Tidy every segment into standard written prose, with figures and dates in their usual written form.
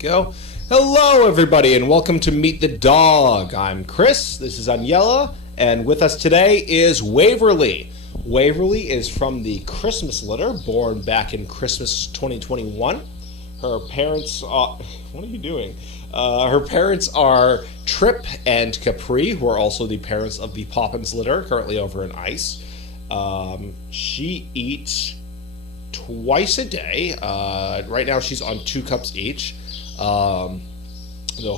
Go. Hello, everybody, and welcome to Meet the Dog. I'm Chris. This is Aniela, and with us today is Waverly. Waverly is from the Christmas litter, born back in Christmas 2021. Her parents are. What are you doing? Her parents are Trip and Capri, who are also the parents of the Poppins litter, currently over in ice. She eats twice a day. Right now, she's on 2 cups each. Though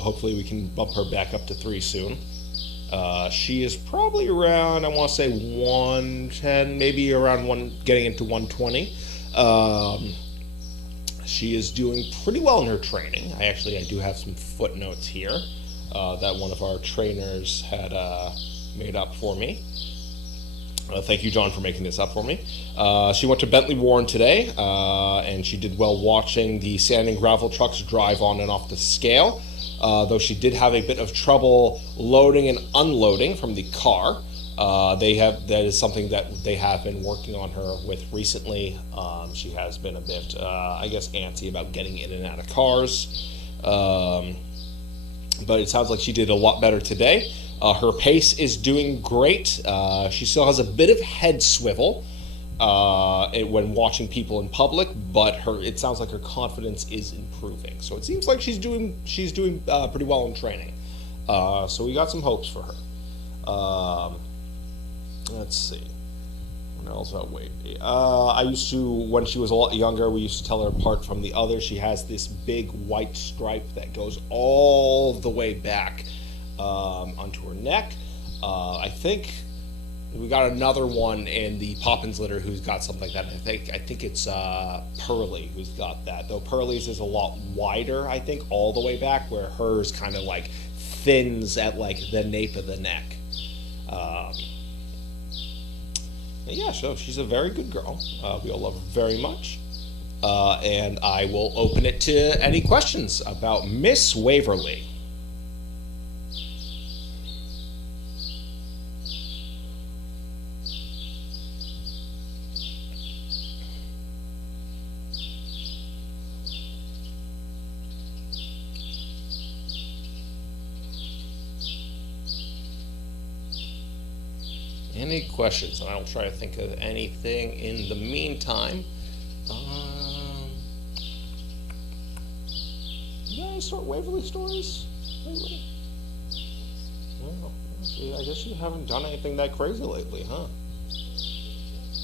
hopefully we can bump her back up to 3 soon. She is probably around, I want to say 110, maybe around getting into 120. She is doing pretty well in her training. I do have some footnotes here that one of our trainers had made up for me. Thank you, John, for making this up for me. She went to Bentley Warren today, and she did well watching the sand and gravel trucks drive on and off the scale, though she did have a bit of trouble loading and unloading from the car. That is something that they have been working on her with recently. She has been a bit, antsy about getting in and out of cars. But it sounds like she did a lot better today. Her pace is doing great. She still has a bit of head swivel when watching people in public, but it sounds like her confidence is improving. So it seems like she's doing pretty well in training. So we got some hopes for her. Let's see. What else about Wavy? I used to, when she was a lot younger, we used to tell her apart from the others. She has this big white stripe that goes all the way back onto her neck. I think we got another one in the Poppins litter who's got something like that. I think it's Pearly who's got that. Though Pearly's is a lot wider, I think, all the way back, where hers kind of like thins at like the nape of the neck. Yeah, so she's a very good girl. We all love her very much. And I will open it to any questions about Miss Waverly. Any questions? And I'll try to think of anything in the meantime. You guys start Waverly stories lately? Well, I guess you haven't done anything that crazy lately, huh?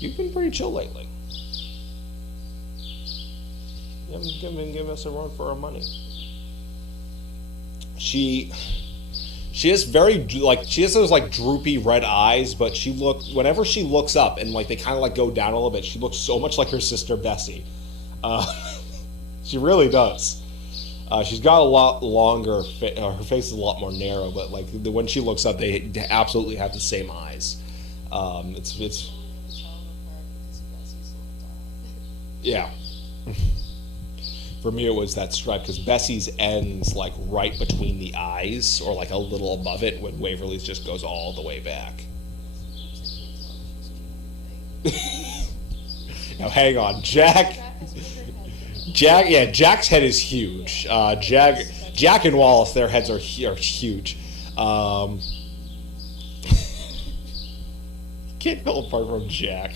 You've been pretty chill lately. You haven't been giving us a run for our money. She has she has those like droopy red eyes, but whenever she looks up and like they kind of like go down a little bit, she looks so much like her sister Bessie. She really does. She's got a lot longer. Her face is a lot more narrow, but like when she looks up, they absolutely have the same eyes. It's yeah. For me, it was that stripe because Bessie's ends like right between the eyes or like a little above it, when Waverly's just goes all the way back. Now, hang on, Jack, yeah, Jack's head is huge. Jack and Wallace, their heads are huge. Can't go apart from Jack.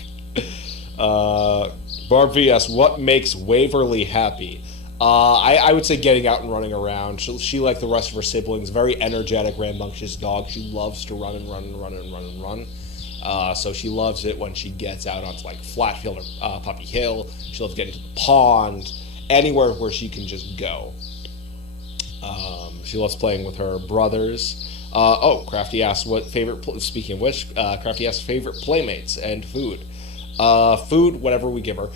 Barb VS, what makes Waverly happy? I would say getting out and running around. She, like the rest of her siblings, very energetic, rambunctious dog. She loves to run and run and run and run and run. So she loves it when she gets out onto like Flatfield or Puppy Hill. She loves getting to the pond, anywhere where she can just go. She loves playing with her brothers. Crafty asked what favorite. Speaking of which, Crafty asked favorite playmates and food. Food, whatever we give her.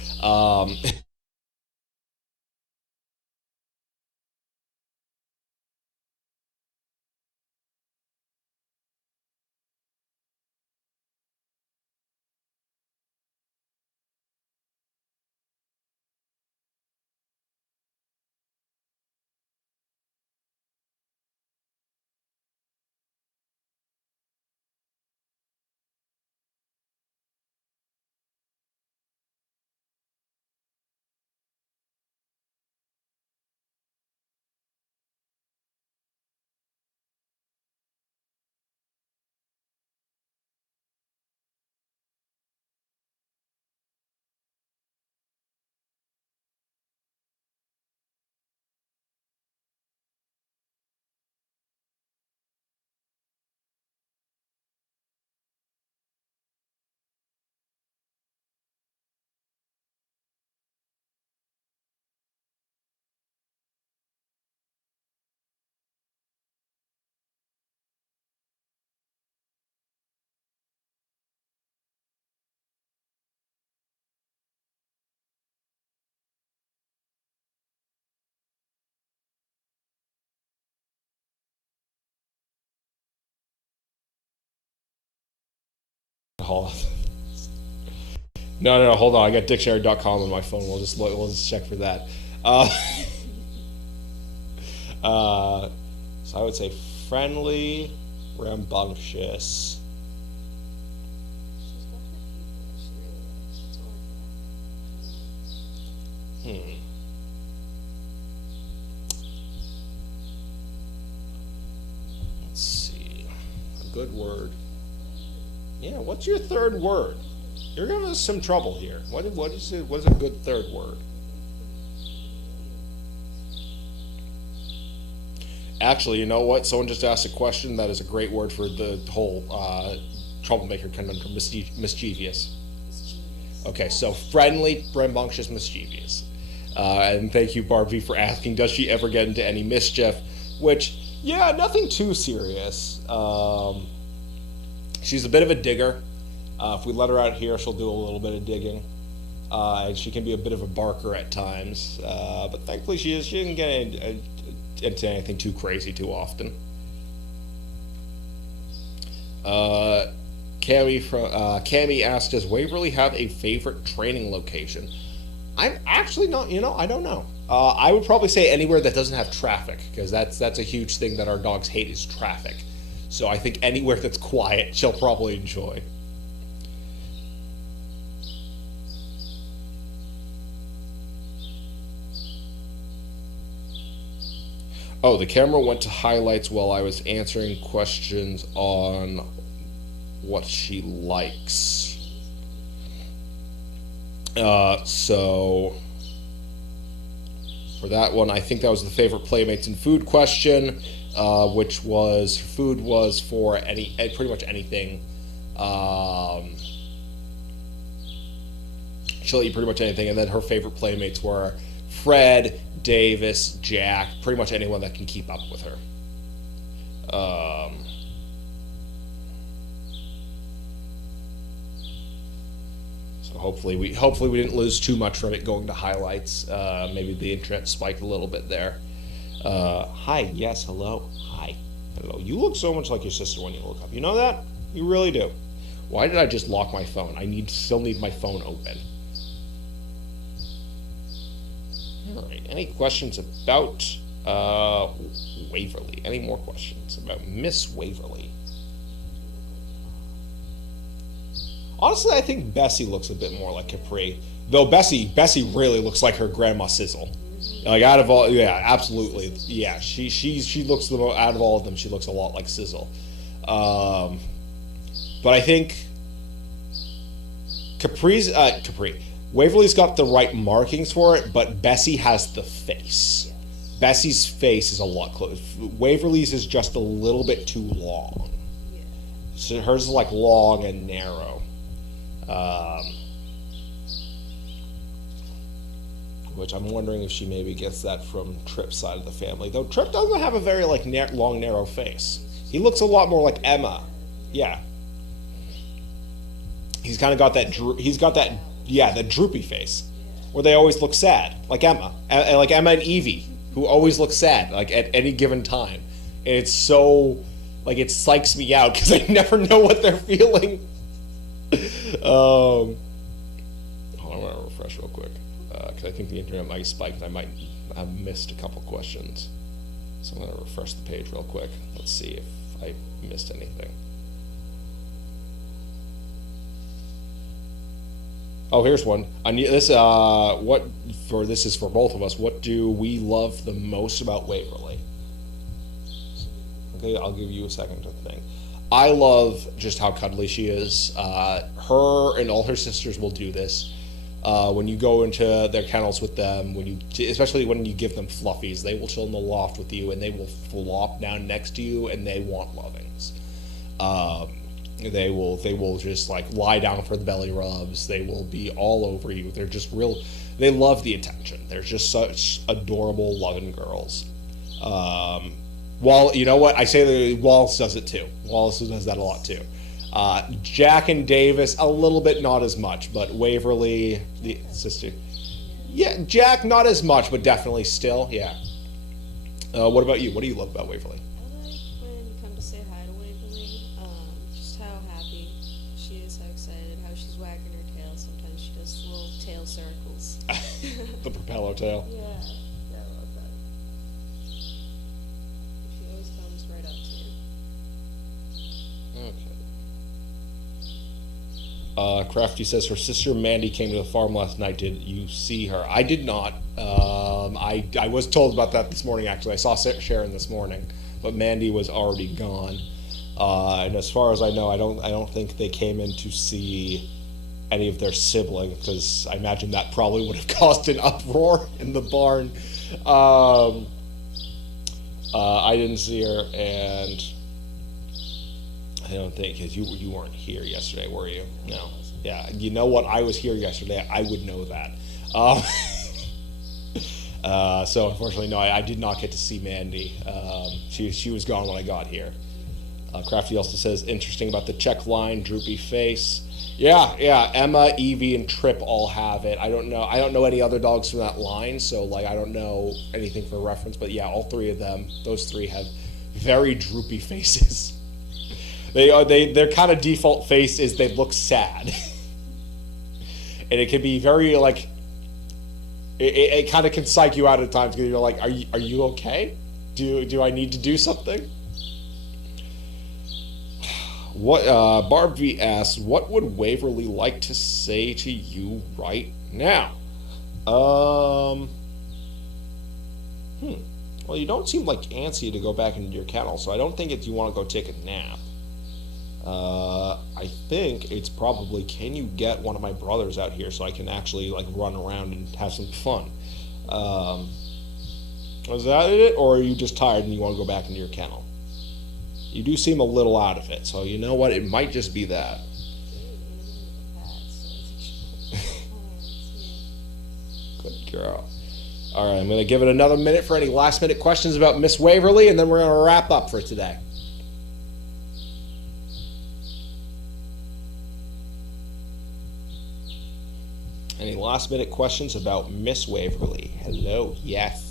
hold on. No, hold on. I got dictionary.com on my phone. We'll just check for that. So I would say friendly, rambunctious. She's got her people that she really likes. That's all I can. Let's see. A good word. Yeah, what's your third word? You're giving us some trouble here. What is a good third word? Actually, you know what? Someone just asked a question that is a great word for the whole troublemaker conundrum, mischievous. Okay, so friendly, rambunctious, mischievous. And thank you, Barbie, for asking, does she ever get into any mischief? Which, yeah, nothing too serious. She's a bit of a digger. If we let her out here, she'll do a little bit of digging. And she can be a bit of a barker at times. But thankfully she didn't get into anything too crazy too often. Cammy asked, does Waverly have a favorite training location? I'm actually not, I don't know. I would probably say anywhere that doesn't have traffic, because that's a huge thing that our dogs hate is traffic. So I think anywhere that's quiet, she'll probably enjoy. Oh, the camera went to highlights while I was answering questions on what she likes. So for that one, I think that was the favorite playmates and food question, which was food was for pretty much anything. She'll eat pretty much anything, and then her favorite playmates were Fred, Davis, Jack, pretty much anyone that can keep up with her. So hopefully we didn't lose too much from it going to highlights. Maybe the internet spiked a little bit there. Hi, yes, hello, hi, hello. You look so much like your sister when you look up. You know that? You really do. Why did I just lock my phone? I still need my phone open. All right. Any questions about Waverly? Any more questions about Miss Waverly? Honestly, I think Bessie looks a bit more like Capri. Though Bessie really looks like her grandma Sizzle. Like out of all, yeah, absolutely, yeah. She looks the most out of all of them. She looks a lot like Sizzle. But I think Waverly's got the right markings for it, but Bessie has the face. Yes. Bessie's face is a lot closer. Waverly's is just a little bit too long. Yeah. So hers is like long and narrow. Which I'm wondering if she maybe gets that from Tripp's side of the family. Though Tripp doesn't have a very like long, narrow face. He looks a lot more like Emma. Yeah. He's kind of got that. That droopy face, where they always look sad, like Emma, and Evie, who always look sad, like at any given time. And it's so, like, it psychs me out because I never know what they're feeling. Hold on, I'm gonna refresh real quick because I think the internet might spike and I might have missed a couple questions. So I'm gonna refresh the page real quick. Let's see if I missed anything. Oh, here's one. This is for both of us. What do we love the most about Waverly? Okay, I'll give you a second to think. I love just how cuddly she is. Her and all her sisters will do this. When you go into their kennels with them, especially when you give them fluffies, they will chill in the loft with you and they will flop down next to you and they want lovings. They will just like lie down for the belly rubs. They will be all over you. They're just they love the attention. They're just such adorable, loving girls. You know what? I say that Wallace does it too. Wallace does that a lot too. Jack and Davis, a little bit, not as much, but Waverly, the sister. Yeah, Jack, not as much, but definitely still, yeah. What about you? What do you love about Waverly? I like when you come to say hi to Waverly, just how happy she is, how excited The propeller tail. Yeah, I love that. She always comes right up to you. Okay. Crafty says her sister Mandy came to the farm last night. Did you see her? I did not. I was told about that this morning. Actually, I saw Sharon this morning, but Mandy was already gone. And as far as I know, I don't think they came in to see any of their siblings, because I imagine that probably would have caused an uproar in the barn. I didn't see her, and I don't think, because you weren't here yesterday, were you? No. Yeah. You know what? I was here yesterday. I would know that. So unfortunately, no, I did not get to see Mandy. She was gone when I got here. Crafty also says, interesting about the check line, droopy face. Yeah. Emma, Evie, and Trip all have it. I don't know any other dogs from that line, so like I don't know anything for reference. But yeah, all three of them, those three have very droopy faces. Their kind of default face is they look sad, and it can be very like it kind of can psych you out at times because you're like, are you okay? Do I need to do something? What Barb V asks, what would Waverly like to say to you right now? Well, you don't seem like antsy to go back into your kennel, so I don't think you want to go take a nap. I think it's probably, can you get one of my brothers out here so I can actually like run around and have some fun? Was that it, or are you just tired and you want to go back into your kennel? You do seem a little out of it, so you know what? It might just be that. Good girl. All right, I'm going to give it another minute for any last-minute questions about Miss Waverly, and then we're going to wrap up for today. Any last-minute questions about Miss Waverly? Hello, yes.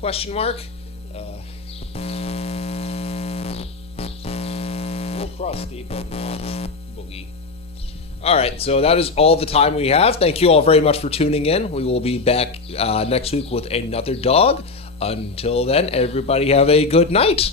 Question mark? A little crusty, but not boogie. Alright, so that is all the time we have. Thank you all very much for tuning in. We will be back next week with another dog. Until then, everybody have a good night.